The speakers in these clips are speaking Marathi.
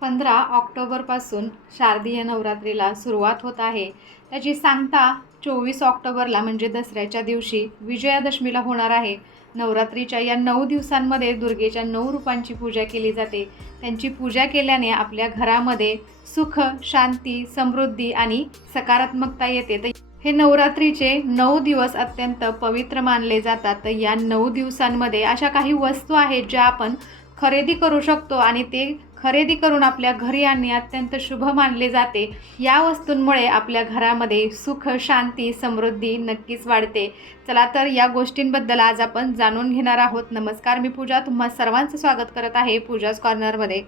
15 ऑक्टोबरपासून शारदीय नवरात्रीला सुरुवात होत आहे. त्याची सांगता 24 ऑक्टोबरला म्हणजे दसऱ्याच्या दिवशी विजयादशमीला होणार आहे. नवरात्रीच्या या 9 दिवसांमध्ये दुर्गेच्या 9 रूपांची पूजा केली जाते. त्यांची पूजा केल्याने आपल्या घरामध्ये सुख, शांती, समृद्धी आणि सकारात्मकता येते. तर हे नवरात्रीचे 9 दिवस अत्यंत पवित्र मानले जातात. तर या 9 दिवसांमध्ये अशा काही वस्तू आहेत ज्या आपण खरेदी करू शकतो आणि ते खरेदी करून आपल्या घरी आणणे अत्यंत शुभ मानले जाते. या वस्तूंमुळे आपल्या घरामध्ये सुख, शांती, समृद्धी नक्कीच वाढते. चला तर या गोष्टींबद्दल आज आपण जाणून घेणार आहोत. नमस्कार, मी पूजा तुम्हा सर्वांचं स्वागत करत आहे पूजाज कॉर्नरमध्ये.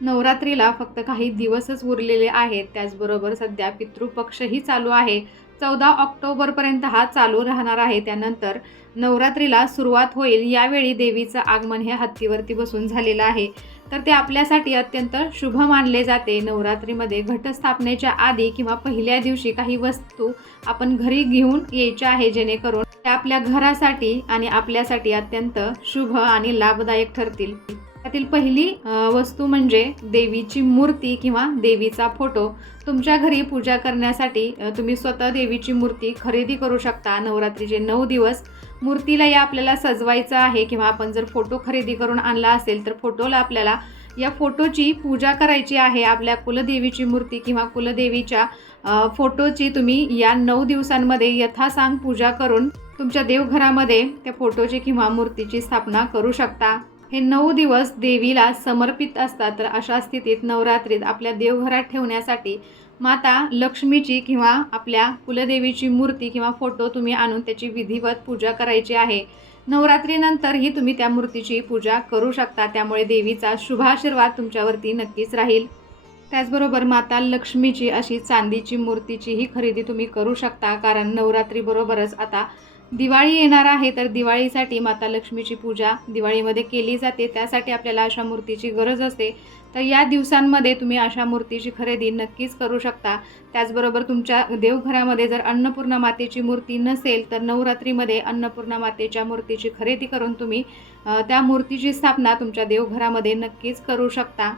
नवरात्रीला फक्त काही दिवसच उरलेले आहेत. त्याचबरोबर सध्या पितृपक्षही चालू आहे. 14 ऑक्टोबरपर्यंत हा चालू राहणार आहे. त्यानंतर नवरात्रीला सुरुवात होईल. यावेळी देवीचं आगमन हे हत्तीवरती बसून झालेलं आहे. तर ते आपल्यासाठी अत्यंत शुभ मानले जाते. नवरात्रीमध्ये घटस्थापनेच्या आधी किंवा पहिल्या दिवशी काही वस्तू आपण घरी घेऊन यायच्या आहे, जेणेकरून त्या आपल्या घरासाठी आणि आपल्यासाठी अत्यंत शुभ आणि लाभदायक ठरतील. त्यातील पहिली वस्तू म्हणजे देवीची मूर्ती किंवा देवीचा फोटो. तुमच्या घरी पूजा करण्यासाठी तुम्ही स्वतः देवीची मूर्ती खरेदी करू शकता. नवरात्रीचे 9 दिवस मूर्तीला या आपल्याला सजवायचं आहे किंवा आपण जर फोटो खरेदी करून आणला असेल तर फोटोला आपल्याला या फोटोची पूजा करायची आहे. आपल्या कुलदेवीची मूर्ती किंवा कुलदेवीच्या फोटोची तुम्ही या 9 दिवसांमध्ये यथासांग पूजा करून तुमच्या देवघरामध्ये त्या फोटोची किंवा मूर्तीची स्थापना करू शकता. हे 9 दिवस देवीला समर्पित असतात. तर अशा स्थितीत नवरात्रीत आपल्या देवघरात ठेवण्यासाठी माता लक्ष्मीची किंवा आपल्या कुलदेवीची मूर्ती किंवा फोटो तुम्ही आणून त्याची विधिवत पूजा करायची आहे. नवरात्रीनंतरही तुम्ही त्या मूर्तीची पूजा करू शकता. त्यामुळे देवीचा शुभ आशीर्वाद तुमच्यावरती नक्कीच राहील. त्याचबरोबर माता लक्ष्मीची अशी चांदीची मूर्तीचीही खरेदी तुम्ही करू शकता. कारण नवरात्रीबरोबरच आता दिवाळी येणार आहे. तर दिवाळीसाठी माता लक्ष्मीची पूजा दिवाळीमध्ये केली जाते. त्यासाठी आपल्याला अशा मूर्तीची गरज असते. तर या दिवसांमध्ये तुम्ही अशा मूर्तीची खरेदी नक्कीच करू शकता. त्याचबरोबर तुमच्या देवघरामध्ये जर अन्नपूर्णा मातेची मूर्ती नसेल तर नवरात्रीमध्ये अन्नपूर्णा मातेच्या मूर्तीची खरेदी करून तुम्ही त्या मूर्तीची स्थापना तुमच्या देवघरामध्ये नक्कीच करू शकता.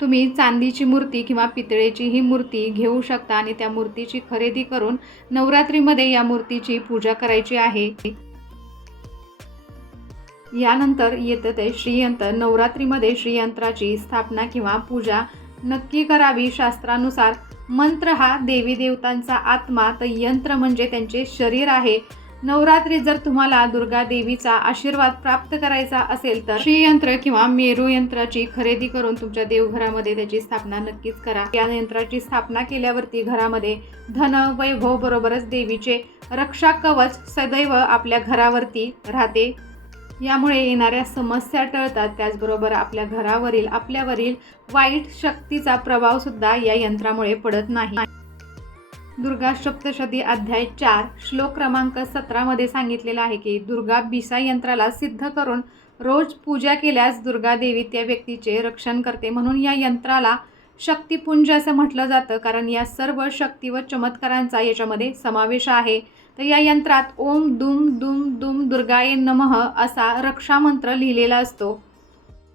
तुम्ही चांदीची मूर्ती किंवा पितळेची ही मूर्ती घेऊ शकता आणि त्या मूर्तीची खरेदी करून नवरात्रीमध्ये या मूर्तीची पूजा करायची आहे. यानंतर येतं ते श्रीयंत्र. नवरात्रीमध्ये श्रीयंत्राची स्थापना किंवा पूजा नक्की करावी. शास्त्रानुसार मंत्र हा देवी देवतांचा आत्मा, तर यंत्र म्हणजे त्यांचे शरीर आहे. नवरात्रीत जर तुम्हाला दुर्गा देवीचा आशीर्वाद प्राप्त करायचा असेल तर श्रीयंत्र किंवा मेरू यंत्राची खरेदी करून तुमच्या देवघरामध्ये त्याची स्थापना नक्कीच करा. या यंत्राची स्थापना केल्यावरती घरामध्ये धन, वैभव बरोबरच देवीचे रक्षा कवच सदैव आपल्या घरावरती राहते. यामुळे येणाऱ्या समस्या टळतात. त्याचबरोबर आपल्या घरावरील आपल्यावरील वाईट शक्तीचा प्रभाव सुद्धा या यंत्रामुळे पडत नाही. दुर्गा सप्तशती अध्याय 4 श्लोक क्रमांक 17 मध्ये सांगितलेलं आहे की दुर्गा बिसा यंत्राला सिद्ध करून रोज पूजा केल्यास दुर्गा देवी त्या व्यक्तीचे रक्षण करते. म्हणून या यंत्राला शक्तिपुंज असं म्हटलं जातं, कारण या सर्व शक्ती व चमत्कारांचा याच्यामध्ये समावेश आहे. तर या यंत्रात ओम दुम दुम दुम दुर्गाये नमः असा रक्षामंत्र लिहिलेला असतो.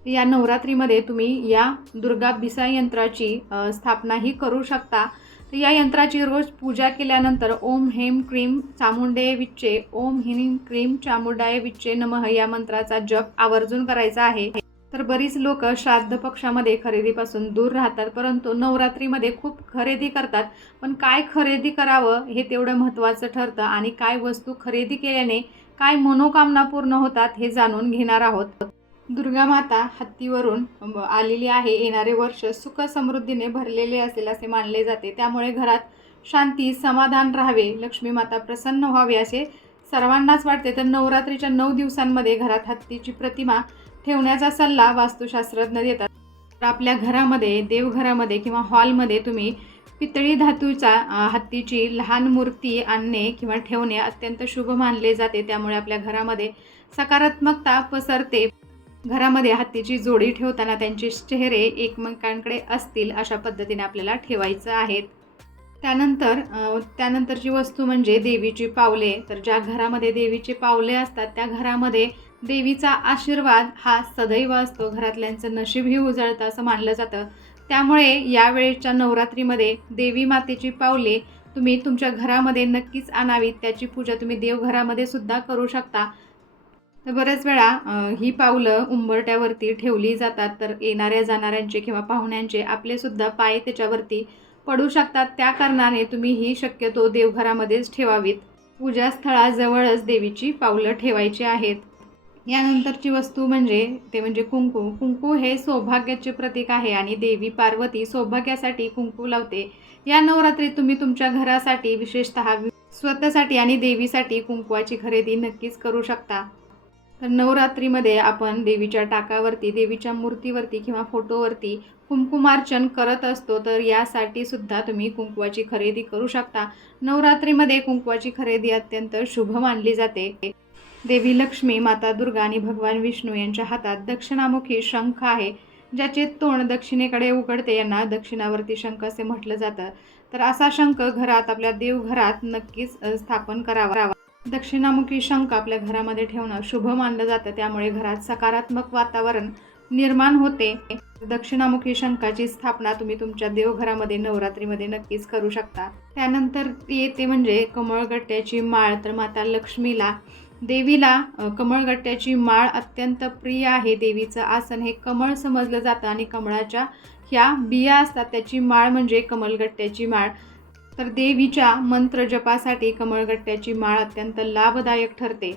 या नवरात्रीमध्ये तुम्ही या दुर्गा बिसा यंत्राची स्थापनाही करू शकता. तर या यंत्राची रोज पूजा केल्यानंतर ओम हेम क्रीम चामुंडे विच्चे, ओम ह्रीं क्रीम चामुंडाय विच्चे नमः या मंत्राचा जप आवर्जून करायचा आहे. तर बरीच लोक श्राद्ध पक्षामध्ये खरेदीपासून दूर राहतात, परंतु नवरात्रीमध्ये खूप खरेदी करतात. पण काय खरेदी करावं हे तेवढं महत्त्वाचं ठरतं आणि काय वस्तू खरेदी केल्याने काय मनोकामना पूर्ण होतात हे जाणून घेणार आहोत. दुर्गा माता हत्तीवरून आलेली आहे. येणारे वर्ष सुख समृद्धीने भरलेले असेल असे मानले जाते. त्यामुळे घरात शांती, समाधान राहावे, लक्ष्मी माता प्रसन्न व्हावी असे सर्वांनाच वाटते. तर नवरात्रीच्या 9 दिवसांमध्ये घरात हत्तीची प्रतिमा ठेवण्याचा सल्ला वास्तुशास्त्रज्ञ देतात. तर आपल्या घरामध्ये, देवघरामध्ये किंवा हॉलमध्ये तुम्ही पितळी धातूचा हत्तीची लहान मूर्ती आणणे किंवा ठेवणे अत्यंत शुभ मानले जाते. त्यामुळे आपल्या घरामध्ये सकारात्मकता पसरते. घरामध्ये हत्तीची जोडी ठेवताना त्यांचे चेहरे एकमेकांकडे असतील अशा पद्धतीने आपल्याला ठेवायचं आहे. त्यानंतरची वस्तू म्हणजे देवीची पावले. तर ज्या घरामध्ये देवीचे पावले असतात त्या घरामध्ये देवीचा आशीर्वाद हा सदैव असतो, घरातल्यांचं नशीबही उजळतं असं मानलं जातं. त्यामुळे यावेळेच्या नवरात्रीमध्ये देवी मातेची पावले तुम्ही तुमच्या घरामध्ये नक्कीच आणावीत. त्याची पूजा तुम्ही देवघरामध्ये सुद्धा करू शकता. तर बऱ्याच वेळा ही पावलं उंबरट्यावरती ठेवली जातात, तर येणाऱ्या जाणाऱ्यांचे किंवा पाहुण्यांचे आपलेसुद्धा पाय त्याच्यावरती पडू शकतात. त्या कारणाने तुम्ही ही शक्यतो देवघरामध्येच ठेवावीत. पूजास्थळाजवळच देवीची पावलं ठेवायची आहेत. यानंतरची वस्तू म्हणजे कुंकू. कुंकू हे सौभाग्याचे प्रतीक आहे आणि देवी पार्वती सौभाग्यासाठी कुंकू लावते. या नवरात्रीत तुम्ही तुमच्या घरासाठी विशेषतः स्वतःसाठी आणि देवीसाठी कुंकवाची खरेदी नक्कीच करू शकता. तर नवरात्रीमध्ये आपण देवीच्या टाकावरती, देवीच्या मूर्तीवरती किंवा फोटोवरती कुंकुमार्चन करत असतो, तर यासाठी सुद्धा तुम्ही कुंकवाची खरेदी करू शकता. नवरात्रीमध्ये कुंकवाची खरेदी अत्यंत शुभ मानली जाते. देवी लक्ष्मी, माता दुर्गा आणि भगवान विष्णू यांच्या हातात दक्षिणामुखी शंख आहे, ज्याचे तोंड दक्षिणेकडे उघडते. यांना दक्षिणावर्ती शंख असे म्हटलं जातं. तर असा शंख घरात, आपल्या देवघरात नक्कीच स्थापन करावा. दक्षिणामुखी शंख आपल्या घरामध्ये ठेवणं शुभ मानलं जातं, त्यामुळे घरात सकारात्मक वातावरण निर्माण होते. दक्षिणामुखी शंखाची स्थापना तुम्ही तुमच्या देवघरामध्ये नवरात्रीमध्ये नक्कीच करू शकता. त्यानंतर येते म्हणजे कमळगट्ट्याची माळ. तर माता लक्ष्मीला, देवीला कमळगट्ट्याची माळ अत्यंत प्रिय आहे. देवीचं आसन हे कमळ समजलं जातं आणि कमळाच्या ह्या बिया असतात, त्याची माळ म्हणजे कमळगट्ट्याची माळ. तर देवीच्या मंत्र जपासाठी कमळगट्ट्याची माळ अत्यंत लाभदायक ठरते.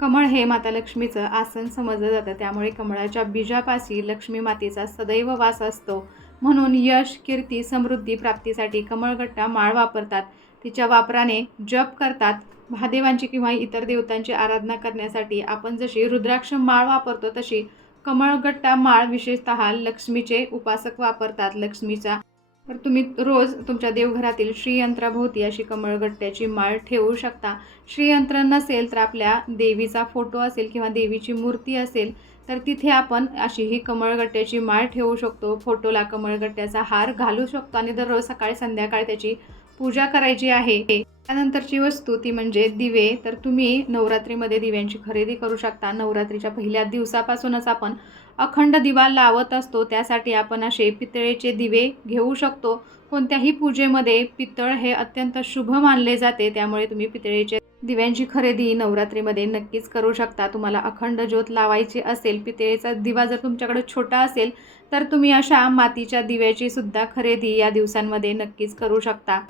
कमळ हे माता लक्ष्मीचं आसन समजलं जातं, त्यामुळे कमळाच्या बीजापाशी लक्ष्मी मातेचा सदैव वास असतो. म्हणून यश, कीर्ती, समृद्धी प्राप्तीसाठी कमळगट्टा माळ वापरतात. तिच्या वापराने जप करतात. महादेवांची किंवा इतर देवतांची आराधना करण्यासाठी आपण जशी रुद्राक्ष माळ वापरतो, तशी कमळगट्टा माळ विशेषतः लक्ष्मीचे उपासक वापरतात. लक्ष्मीचा तर तुम्ही रोज तुमच्या देवघरातील श्रीयंत्राभोवती अशी कमळगट्ट्याची माळ ठेवू शकता. श्रीयंत्र नसेल तर आपल्या देवीचा फोटो असेल किंवा देवीची मूर्ती असेल तर तिथे आपण अशी ही कमळगट्ट्याची माळ ठेवू शकतो. फोटोला कमळगट्ट्याचा हार घालू शकतो आणि दररोज सकाळी संध्याकाळी त्याची पूजा करायची आहे. त्यानंतरची वस्तू ती म्हणजे दिवे. तर तुम्ही नवरात्रीमध्ये दिव्यांची खरेदी करू शकता. नवरात्रीच्या पहिल्या दिवसापासूनच आपण अखंड दिवा लावत असतो, त्यासाठी आपण असे पितळेचे दिवे घेऊ शकतो. कोणत्याही पूजेमध्ये पितळ हे अत्यंत शुभ मानले जाते, त्यामुळे तुम्ही पितळेच्या दिव्यांची खरेदी नवरात्रीमध्ये नक्कीच करू शकता. तुम्हाला अखंड ज्योत लावायची असेल, पितळेचा दिवा जर तुमच्याकडे छोटा असेल तर तुम्ही अशा मातीच्या दिव्याची सुद्धा खरेदी या दिवसांमध्ये नक्कीच करू शकता.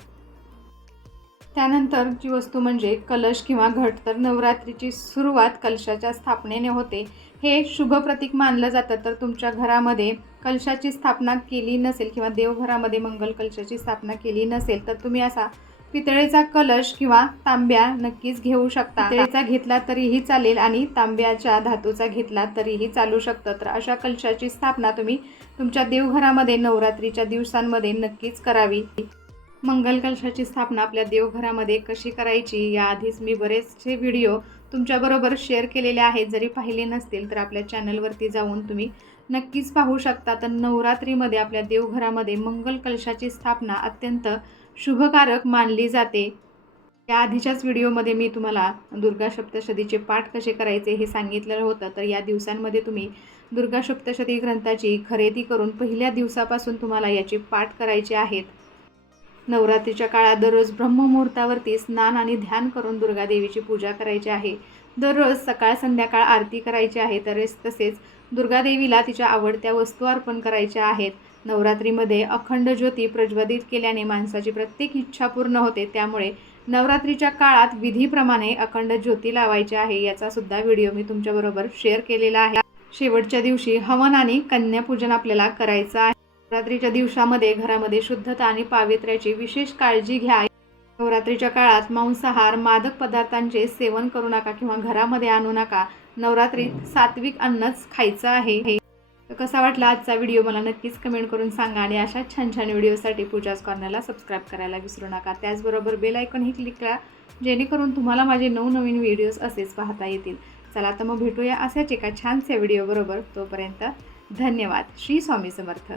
त्यानंतरची वस्तू म्हणजे कलश किंवा घट. तर नवरात्रीची सुरुवात कलशाच्या स्थापनेने होते. हे शुभ प्रतीक मानलं जातं. तर तुमच्या घरामध्ये कलशाची स्थापना केली नसेल किंवा देवघरामध्ये मंगल कलशाची स्थापना केली नसेल तर तुम्ही असा पितळेचा कलश किंवा तांब्या नक्कीच घेऊ शकता. पितळेचा घेतला तरीही चालेल आणि तांब्याच्या धातूचा घेतला तरीही चालू शकतं. तर अशा कलशाची स्थापना तुम्ही तुमच्या देवघरामध्ये नवरात्रीच्या दिवसांमध्ये नक्कीच करावी. मंगल कलशाची स्थापना आपल्या देवघरामध्ये कशी करायची याआधीच मी बरेचसे व्हिडिओ तुमच्याबरोबर शेअर केलेले आहेत. जरी पाहिले नसतील तर आपल्या चॅनलवरती जाऊन तुम्ही नक्कीच पाहू शकता. तर नवरात्रीमध्ये आपल्या देवघरामध्ये मंगल कलशाची स्थापना अत्यंत शुभकारक मानली जाते. या आधीच्याच व्हिडिओमध्ये मी तुम्हाला दुर्गा सप्तशतीचे पाठ कसे करायचे हे सांगितलेलं होतं. तर या दिवसांमध्ये तुम्ही दुर्गा सप्तशती ग्रंथाची खरेदी करून पहिल्या दिवसापासून तुम्हाला याचे पाठ करायचे आहेत. नवरात्रीच्या काळात दररोज ब्रह्ममुहूर्तावरती स्नान आणि ध्यान करून दुर्गा देवीची पूजा करायची आहे. दररोज सकाळ संध्याकाळ आरती करायची आहे. तसेच दुर्गा देवीला तिच्या आवडत्या वस्तू अर्पण करायच्या आहेत. नवरात्रीमध्ये अखंड ज्योती प्रज्वलित केल्याने माणसाची प्रत्येक इच्छा पूर्ण होते, त्यामुळे नवरात्रीच्या काळात विधीप्रमाणे अखंड ज्योती लावायची आहे. याचा सुद्धा व्हिडिओ मी तुमच्याबरोबर शेअर केलेला आहे. शेवटच्या दिवशी हवन आणि कन्यापूजन आपल्याला करायचं आहे. नवरात्रीच्या दिवसामध्ये घरामध्ये शुद्धता आणि पावित्र्याची विशेष काळजी घ्या. नवरात्रीच्या काळात मांसाहार, मादक पदार्थांचे सेवन करू नका किंवा घरामध्ये आणू नका. नवरात्रीत सात्विक अन्नच खायचं आहे. कसा वाटला आजचा व्हिडिओ मला नक्कीच कमेंट करून सांगा आणि अशा छान छान व्हिडिओसाठी पूजाच कॉर्नरला सबस्क्राईब करायला विसरू नका. त्याचबरोबर बेल आयकॉनही क्लिक करा, जेणेकरून तुम्हाला माझे नवनवीन व्हिडिओज असेच पाहता येतील. चला तर मग भेटूया अशाच एका छानशा व्हिडिओ बरोबर. तोपर्यंत धन्यवाद. श्री स्वामी समर्थ.